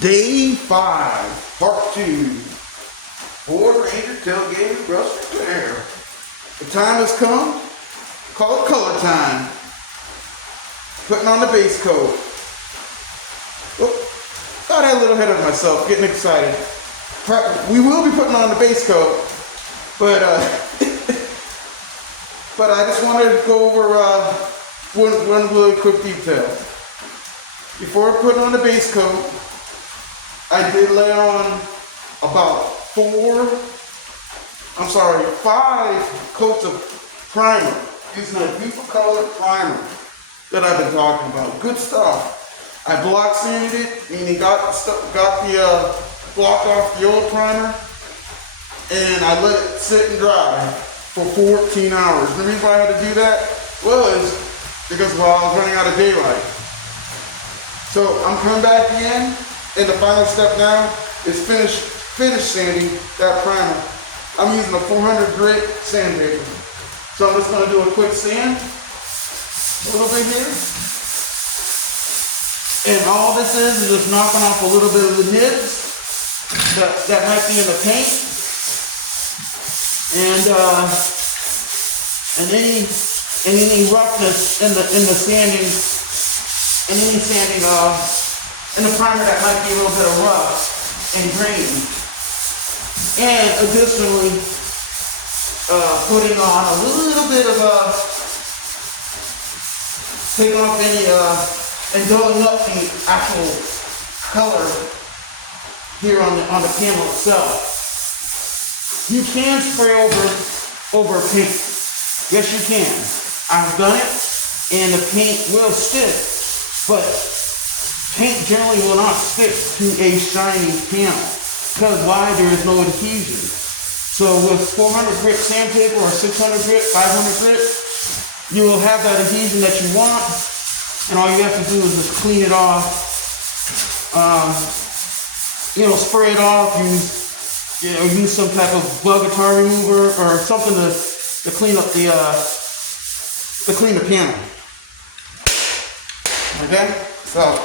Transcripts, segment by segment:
Day 5, part 2. Ford Ranger tailgate rust repair. The time has come. Call it color time. Putting on the base coat. Oh, got a little ahead of myself, getting excited. We will be putting on the base coat, but but I just wanted to go over one really quick detail. Before putting on the base coat, I did lay on about 5 coats of primer using a Dupli-Color primer that I've been talking about. Good stuff. I block sanded it, meaning got the block off the old primer, and I let it sit and dry for 14 hours. The reason why I had to do that was because I was running out of daylight. So I'm coming back again, and the final step now is finish sanding that primer. I'm using a 400 grit sandpaper. So I'm just going to do a quick sand, a little bit here. And all this is just knocking off a little bit of the nibs that might be in the paint. And any roughness in the sanding, and any sanding in the primer that might be a little bit of rough and grainy. And additionally, putting on a little bit of taking off any and building up the actual color here on the panel itself. You can spray over paint. Yes, you can. I've done it, and the paint will stick, but paint generally will not stick to a shiny panel. Because why? There is no adhesion. So with 400 grit sandpaper or 600 grit, 500 grit, you will have that adhesion that you want, and all you have to do is just clean it off. Spray it off. Use some type of bug guitar remover or something to clean up the panel. Okay. So,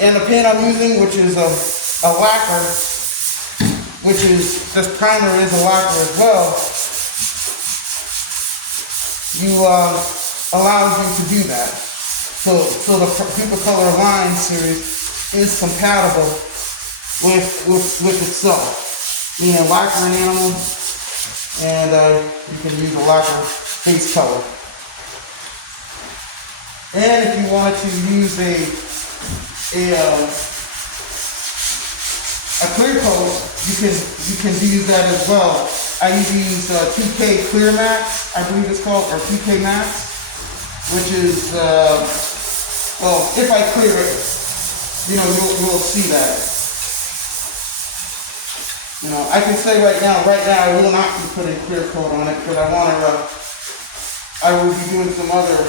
and the paint I'm using, which is a lacquer, which is, this primer is a lacquer as well, allows you to do that. So the Dupli-Color line series is compatible with itself. Meaning lacquer an animal, and you can use a lacquer base color. And if you wanted to use a clear coat, you can use that as well. I usually use 2K Clear Max, I believe it's called, or 2K Max, which is if I clear it, you'll see that. I can say right now I will not be putting clear coat on it because I will be doing some other.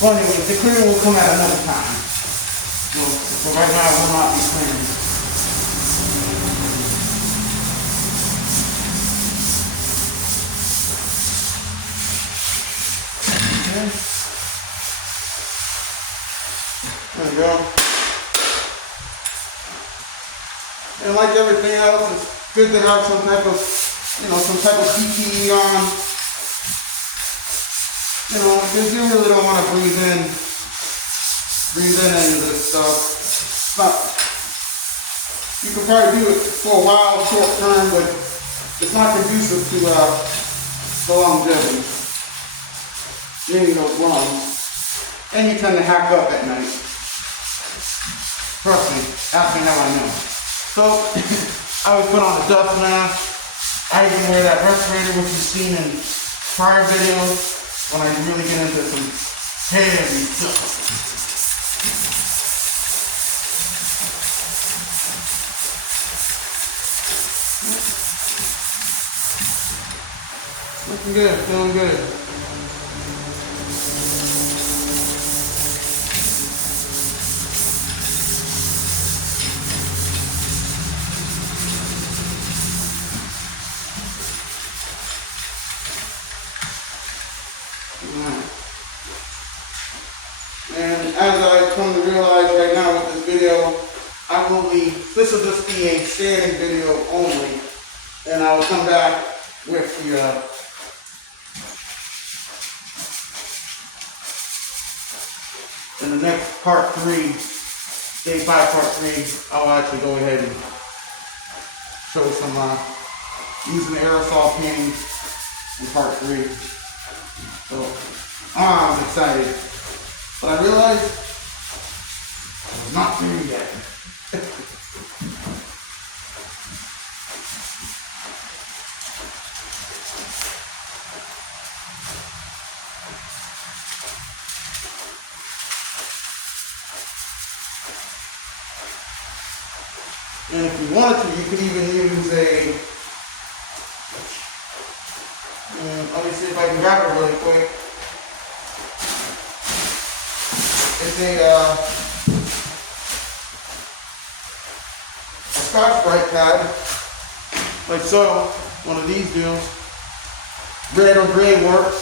Well, anyway, the clearing will come at another time. So right now I will not be clearing. Okay. There we go. And like everything else, it's good to have some type of PPE on. Because you really don't want to breathe in any of this stuff. You can probably do it for a while, short term, but it's not conducive to the longevity. Getting those lungs. And you tend to hack up at night. Trust me, ask me how I know. So, I would put on a dust mask. I even wear that respirator, which you've seen in prior videos, when I really get into some heavy stuff. Looking good, feeling good. And as I come to realize right now with this video, I will leave. This will just be a sanding video only, and I will come back with the in the next part 3, day 5 part 3, I'll actually go ahead and show some using aerosol painting in part 3. So I'm excited, but I realized I was not there yet. And if you wanted to, you could even use a, let me see if I can grab it really quick. It's a Scotch-Brite pad, like so, one of these deals. Red or gray works.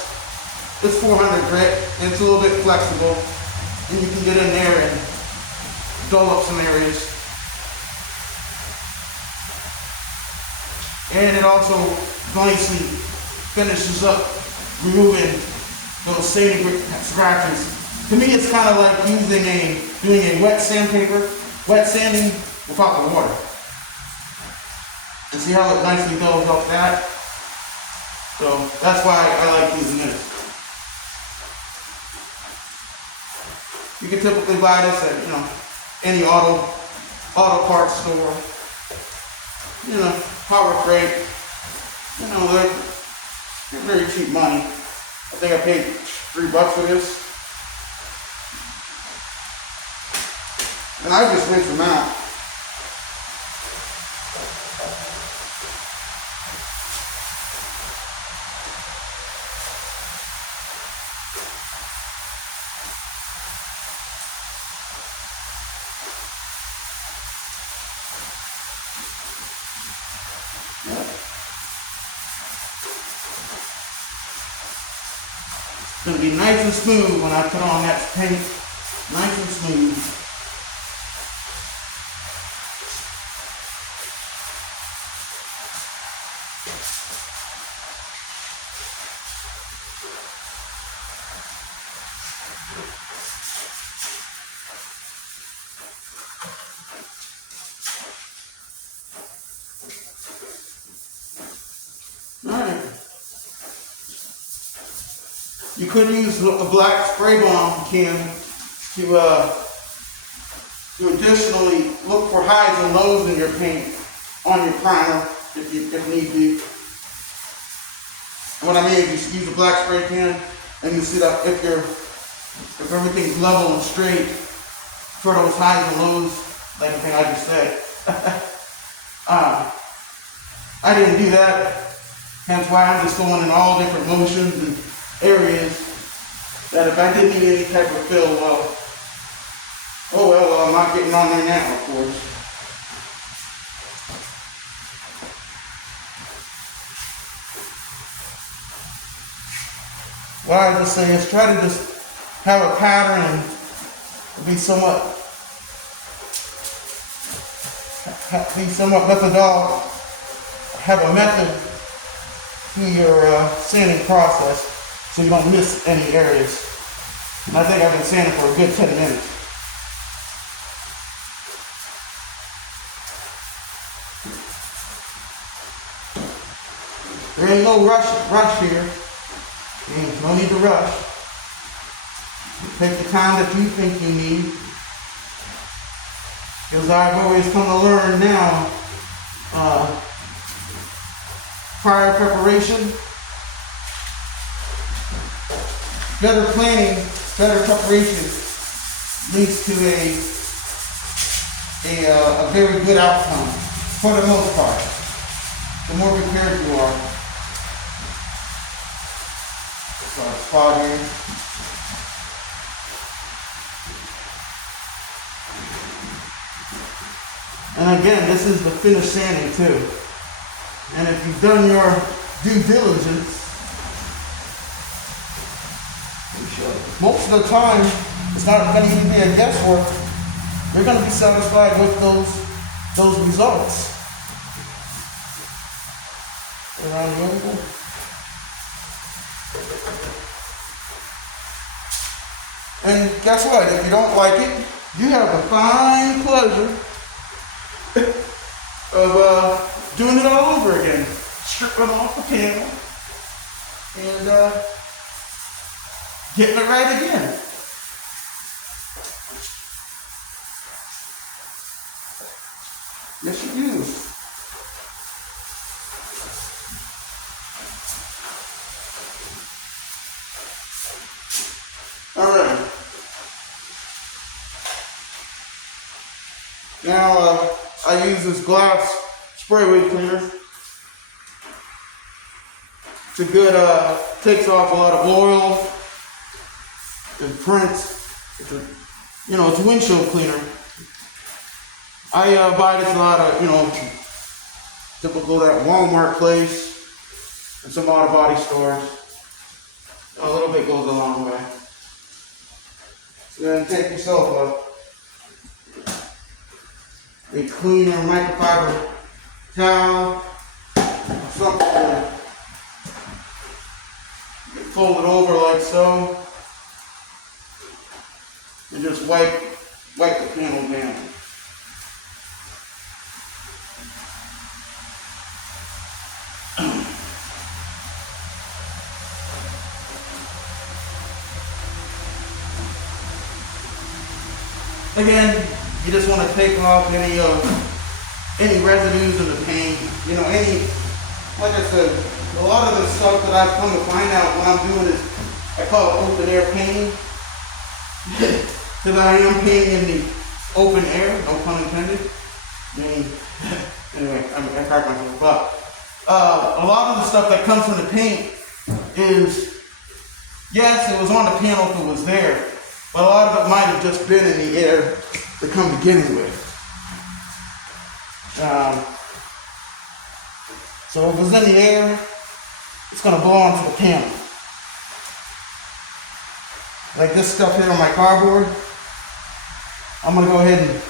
It's 400 grit, and it's a little bit flexible, and you can get in there and dull up some areas. And it also nicely finishes up removing those sanding scratches. To me, it's kind of like doing a wet sandpaper, wet sanding without the water. And see how it nicely dulls up that? So that's why I like using this. You can typically buy this at any auto parts store. Power Freight. They're very cheap money. I think I paid $3 for this. And I just rinse them out. It's going to be nice and smooth when I put on that paint. Nice and smooth. Alright. You could use a black spray bomb can to additionally look for highs and lows in your paint on your primer if need be. What I mean is you use a black spray can and you see that if everything's level and straight for those highs and lows, like the thing I just said. I didn't do that. Hence why I'm just going in all different motions and areas that if I didn't need any type of fill, well, I'm not getting on there now, of course. What I just say is try to just have a pattern and be somewhat methodological, have a method to your sanding process so you don't miss any areas. And I think I've been sanding for a good 10 minutes. There ain't no rush here. No need to rush. Take the time that you think you need. Because I've always come to learn now, prior preparation, better planning, better preparation leads to a very good outcome for the most part. The more prepared you are. So spot here. And again, this is the finished sanding too. And if you've done your due diligence, most of the time, it's not going to even be a guesswork you're gonna be satisfied with those results. Around the oval. And guess what? If you don't like it, you have the fine pleasure of doing it all over again. Stripping off the panel and getting it right again. Yes, you do. All right. Now I use this glass spray weight cleaner. It's a good, takes off a lot of oil and prints. It's a, it's a windshield cleaner. I buy this a lot of, typical that Walmart place and some auto body stores. A little bit goes a long way. So then take yourself a cleaner microfiber towel, something to fold it over like so, and just wipe the panel down. Again, you just want to take off any residues in the paint. Like I said, a lot of the stuff that I've come to find out when I'm doing is, I call it open air painting. Because I am painting in the open air, no pun intended. Anyway, I cracked myself up. A lot of the stuff that comes from the paint is, yes, it was on the panel if it was there. But a lot of it might have just been in the air to come beginning with. So if it's in the air, it's going to blow onto the panel. Like this stuff here on my cardboard, I'm going to go ahead and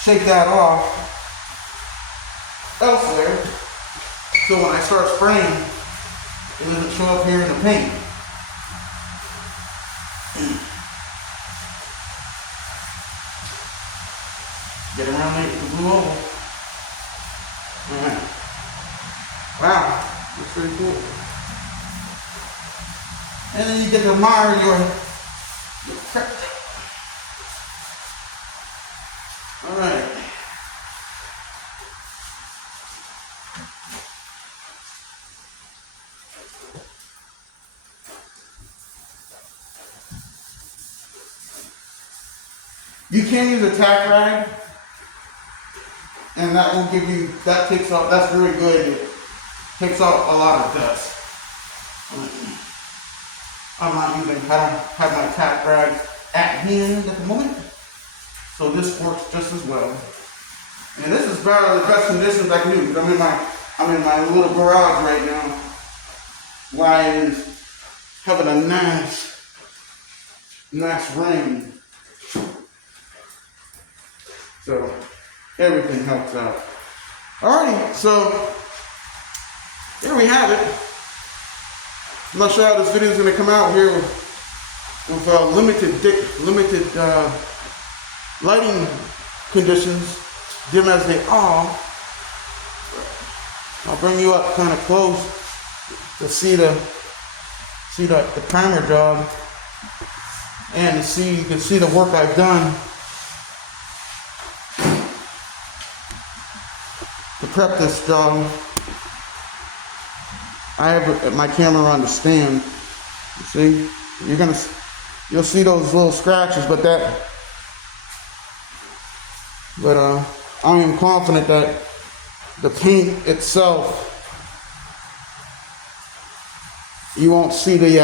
shake that off elsewhere. So when I start spraying, it doesn't show up here in the paint. Get around the blue oval. Alright. Wow, that's pretty cool. And then you get to admire your prep. Alright. You can use a tack rag, and that will give you, that takes off, that's very good. It takes off a lot of dust. I don't have my tack rag at hand at the moment, so this works just as well. And this is probably the best conditions I can do, because I'm in my little garage right now, why it is having a nice rain. So everything helps out. Alrighty, so here we have it. I'm not sure how this video is going to come out here with limited lighting conditions, dim as they are. I'll bring you up kind of close to see the primer job, and you can see the work I've done to prep this job. I have my camera on the stand. You see, you'll see those little scratches, but I am confident that the paint itself, you won't see you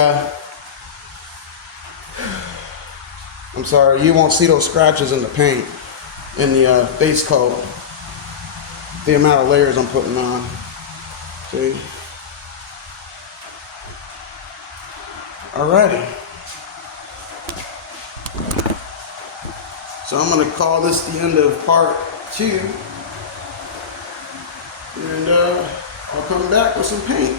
won't see those scratches in the paint, in the base coat, the amount of layers I'm putting on. See? Alrighty. So I'm gonna call this the end of part 2. And I'll come back with some paint.